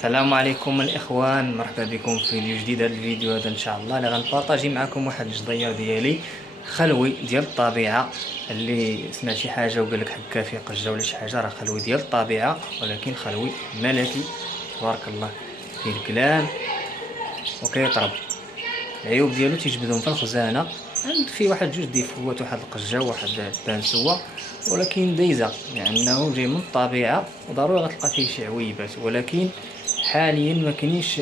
السلام عليكم الاخوان، مرحبا بكم في فيديو جديد. هذا الفيديو هذا ان شاء الله اللي غنبارطاجي معكم واحد الجدير ديالي خلوي ديال الطبيعه. اللي سمع شي حاجه وقال لك هكا في قجه ولا شي حاجه، راه خلوي ديال الطبيعه، ولكن خلوي ملكي تبارك الله، فيه الكلام وكيطرب. العيوب ديالو تيجبدهم في الخزانه، عند في واحد جوج ديفوات، واحد القجه وواحد البانسوه، ولكن دايزه لانه جاي من الطبيعه وضروري غتلقى فيه شي عويبات. ولكن حاليا ما كاينينش،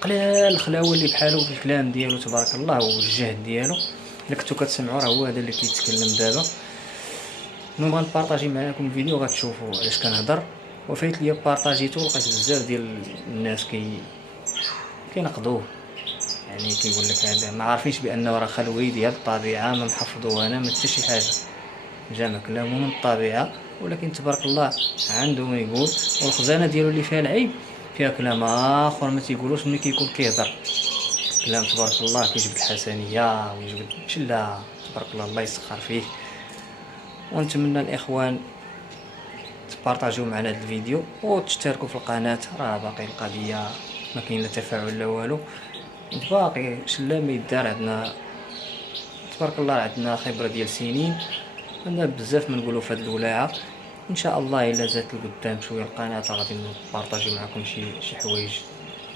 قلال الخلاوه اللي بحالو في الكلام ديالو تبارك الله والجهد ديالو. الا كنتو كتسمعوا راه هو هذا اللي كيتكلم دابا. نبغى نبارطاجي معكم فيديو غتشوفوا علاش كنهضر. وفايت ليا بارطاجيتو، لقيت بزاف ديال الناس كينقضوه، يعني كيقول لك هذا ما عارفينش بانه راه خلوي ديال الطبيعه، ما محفظوه انا ما حتى شي حاجه، جا كلامه من الطبيعه، ولكن تبارك الله عنده ما يقول. والخزانه ديالو اللي فيها العيب فيها كلام اخر ما تيقولوش ملي كيكون كيهضر. كلام تبارك الله كيجبد الحسنيه ويجبد بشله، تبارك الله الله يسخر فيه. ونتمنى الاخوان تبارطاجيو معنا هذا الفيديو وتشتركوا في القناه، راه باقي القضيه ما كاين لا تفاعل لا والو، باقي شلا ما يدار. عندنا تبارك الله عندنا خبره ديال سنين، عندنا بزاف ما نقولوا في هذه الولاعه. ان شاء الله الا زادت لقدام شويه القناه غادي نبارطاجي معكم شي حوايج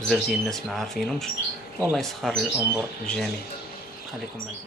بزاف ديال الناس ما عارفينهمش، والله يسخر الامور الجميع. خليكم معنا.